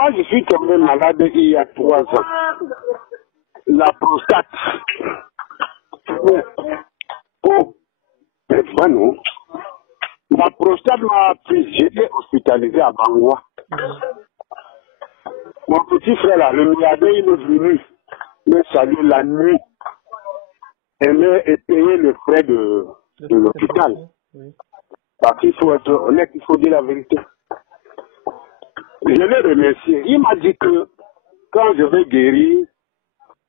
Moi, je suis tombé malade il y a 3 ans. La prostate. Oh, c'est vrai, non? La prostate m'a pris. J'étais hospitalisé à Bangwa. Mon petit frère, là, le milliardaire, il est venu me saluer la nuit et payer les frais de l'hôpital. Oui. Parce qu'il faut être honnête, il faut dire la vérité. Je l'ai remercié. Il m'a dit que quand je vais guérir,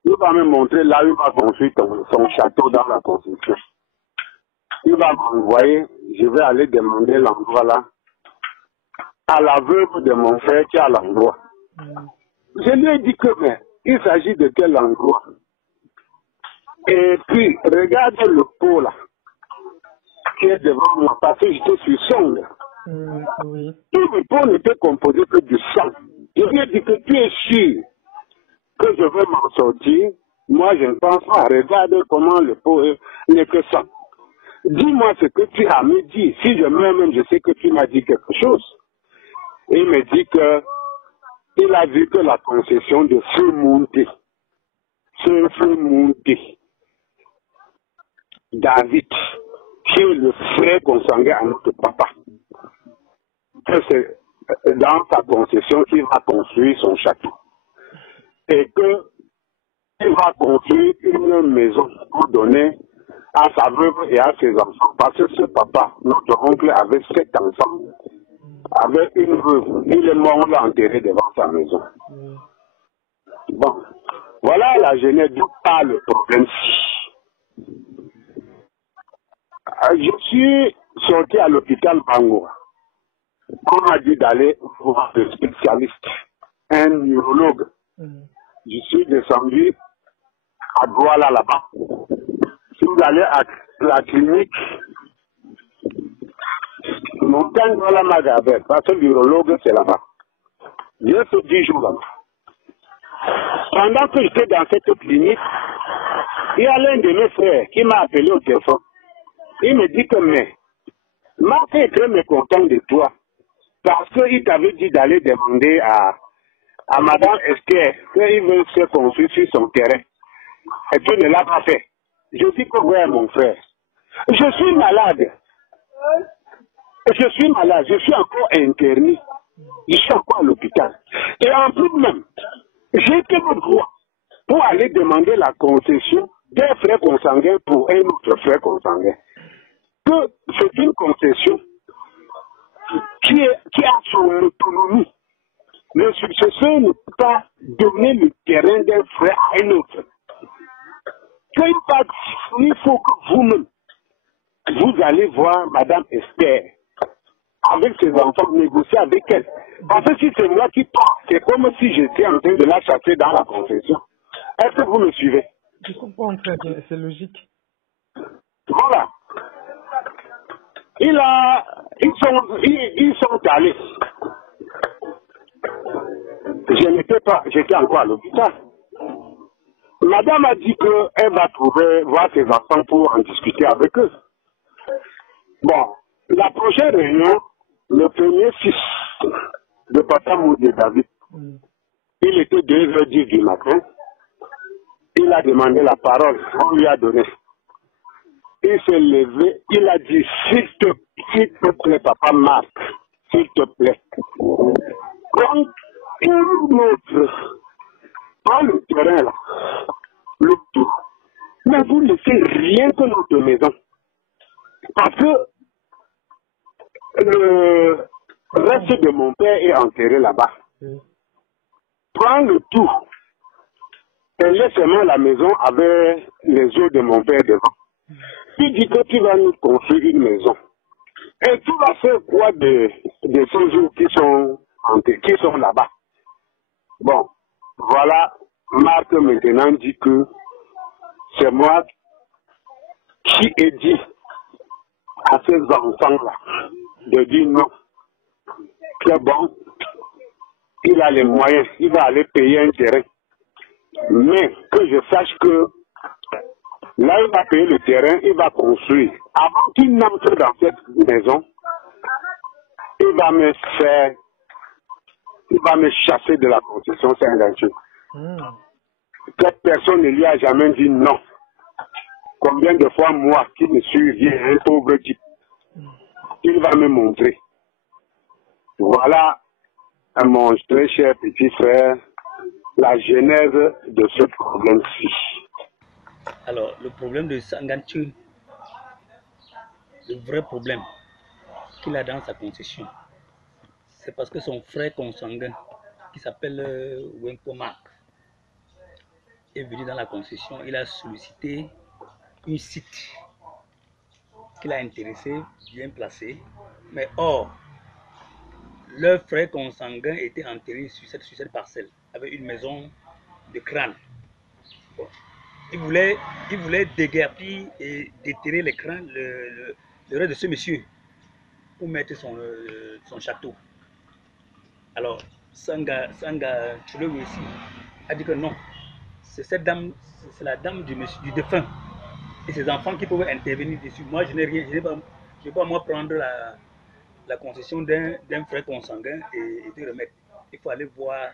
il va me montrer là où il va construire son château dans la construction. Il va m'envoyer, je vais aller demander l'endroit là à la veuve de mon frère qui est à l'endroit. Je lui ai dit que mais, il s'agit de quel endroit. Et puis, regarde le pot là, qui est devant moi, parce que j'étais sur sonde. Oui. Tout le pot n'était composé que du sang. Je lui ai dit que tu es sûr que je vais m'en sortir. Moi, je ne pense pas. Regarde comment le pot n'est que ça. Dis-moi ce que tu as me dit. Si je meurs même, je sais que tu m'as dit quelque chose. Et il me dit que il a vu que la concession de feu monter. Ce feu monter. David, qui est le frère consanguin à notre papa. Que c'est dans sa concession qu'il va construire son château. Et qu'il va construire une maison pour donner à sa veuve et à ses enfants. Parce que ce papa, notre oncle, avait 7 enfants, avait une veuve. Il est mort, on l'a enterré devant sa maison. Bon, voilà la genèse d'où part le problème. Je suis sorti à l'hôpital Bango. On m'a dit d'aller voir un spécialiste, un neurologue. Je suis descendu à Douala là-bas. Si vous allez à la clinique, Montagne Douala Magabet, parce que l'urologue c'est là-bas. J'ai fait 10 jours là-bas. Pendant que j'étais dans cette clinique, il y a l'un de mes frères qui m'a appelé au téléphone. Il me dit que mais, Marc est très mécontent de toi. Parce qu'il t'avait dit d'aller demander à Madame Esther qu'il veut se construire sur son terrain. Et tu ne l'as pas fait. Je dis que ouais, mon frère. Je suis malade. Je suis encore interné. Je suis encore à l'hôpital. Et en plus même, j'ai que le droit pour aller demander la concession d'un frère consanguin pour un autre frère consanguin. Que c'est une concession qui a son autonomie. Le successeur ne peut pas donner le terrain d'un frère à un autre. Il faut que vous-même, vous allez voir Madame Esther avec ses enfants, négocier avec elle. Parce que si c'est moi qui pars, c'est comme si j'étais en train de la chasser dans la concession. Est-ce que vous me suivez? Je comprends très bien, c'est logique. Voilà. Ils sont allés. Je n'étais pas, j'étais encore à l'hôpital. Madame a dit qu'elle va voir ses enfants pour en discuter avec eux. Bon, la prochaine réunion, le premier fils de Papa Moudé David, il était 2h10 du matin. Il a demandé la parole, on lui a donné. Il s'est levé, il a dit, s'il te plaît, Papa Marc, s'il te plaît. Quand prends le terrain là, le tout, mais vous ne laissez rien que notre maison. Parce que le reste de mon père est enterré là-bas. Prends le tout et laisse seulement la maison avec les os de mon père devant. Tu dis que tu vas nous construire une maison. Et tu vas faire quoi de ces jours qui sont là-bas? Bon, voilà, Marc maintenant dit que c'est moi qui ai dit à ces enfants-là de dire non. C'est bon, il a les moyens, il va aller payer un terrain. Mais que je sache que là, il va payer le terrain, il va construire. Avant qu'il n'entre dans cette maison, il va me faire il va me chasser de la concession Saint-Gantieu. Cette personne ne lui a jamais dit non. Combien de fois, moi, qui ne suis rien, un pauvre type, il va me montrer. Voilà, mon très cher petit frère, la genèse de ce problème-ci. Alors, le problème de Saint-Gantieu, le vrai problème qu'il a dans sa concession, c'est parce que son frère consanguin, qui s'appelle Wenko Mark, est venu dans la concession. Il a sollicité un site qu'il a intéressé, bien placé. Mais or, leur frère consanguin était enterré sur cette parcelle, avec une maison de crâne. Bon. Il voulait déguerpir et déterrer les crânes, le reste de ce monsieur, pour mettre son château. Alors, Sanga Tchulewu aussi a dit que non, c'est cette dame, c'est la dame du défunt et ses enfants qui peuvent intervenir dessus. Moi, je n'ai rien, je ne vais pas moi prendre la concession d'un frère consanguin et te remettre. Il faut aller voir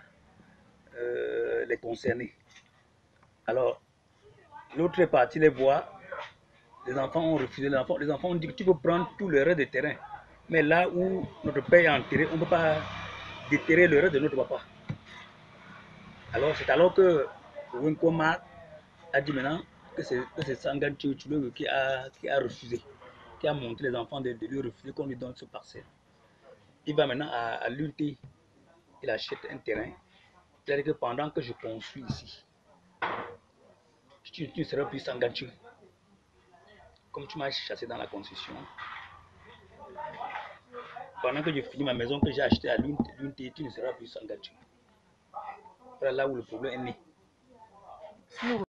les concernés. Alors, l'autre est parti les voir. Les enfants ont refusé. Les enfants ont dit que tu peux prendre tout le reste de terrain. Mais là où notre père est enterré, on ne peut pas déterrer le reste de notre papa. Alors, c'est alors que Winkoma a dit maintenant que c'est Sangan Tchouloulou qui a refusé, qui a montré les enfants de lui refuser qu'on lui donne ce parcelle. Il va maintenant à l'unité, il achète un terrain. Il a dit que pendant que je construis ici, tu ne seras plus Sangan Tchou. Comme tu m'as chassé dans la concession, pendant que je finis ma maison que j'ai achetée à l'unité, tu ne seras plus Sangan Tchou. Voilà là où le problème est né.